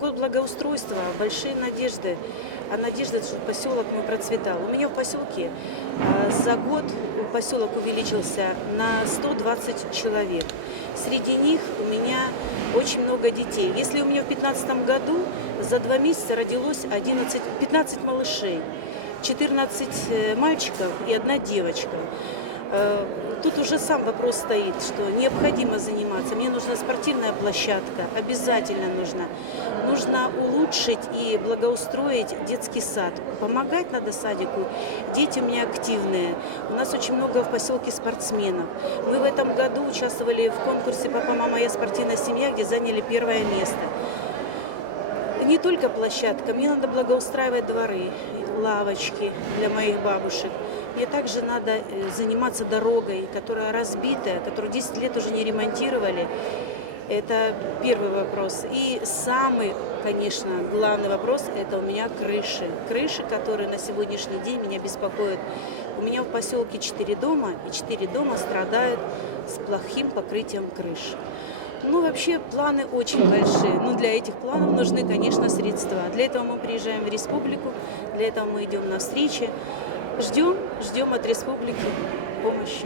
год благоустройства, большие надежды. А надежда, что поселок мой процветал. У меня в поселке за год поселок увеличился на 120 человек. Среди них у меня очень много детей. Если у меня в 2015 году за 2 месяца родилось 15 малышей, 14 мальчиков и 1 девочка. Тут уже сам вопрос стоит, что необходимо заниматься. Мне нужна спортивная площадка, обязательно нужна. Нужно улучшить и благоустроить детский сад. Помогать надо садику. Дети у меня активные. У нас очень много в поселке спортсменов. Мы в этом году участвовали в конкурсе «Папа, мама, я спортивная семья», где заняли 1 место. Не только площадка, мне надо благоустраивать дворы, лавочки для моих бабушек. Мне также надо заниматься дорогой, которая разбитая, которую 10 лет уже не ремонтировали. Это первый вопрос. И самый, конечно, главный вопрос – это у меня крыши. Крыши, которые на сегодняшний день меня беспокоят. У меня в поселке 4 дома, и 4 дома страдают с плохим покрытием крыш. Ну, вообще, планы очень большие. Но для этих планов нужны, конечно, средства. Для этого мы приезжаем в республику, для этого мы идем на встречи. Ждем от республики помощи.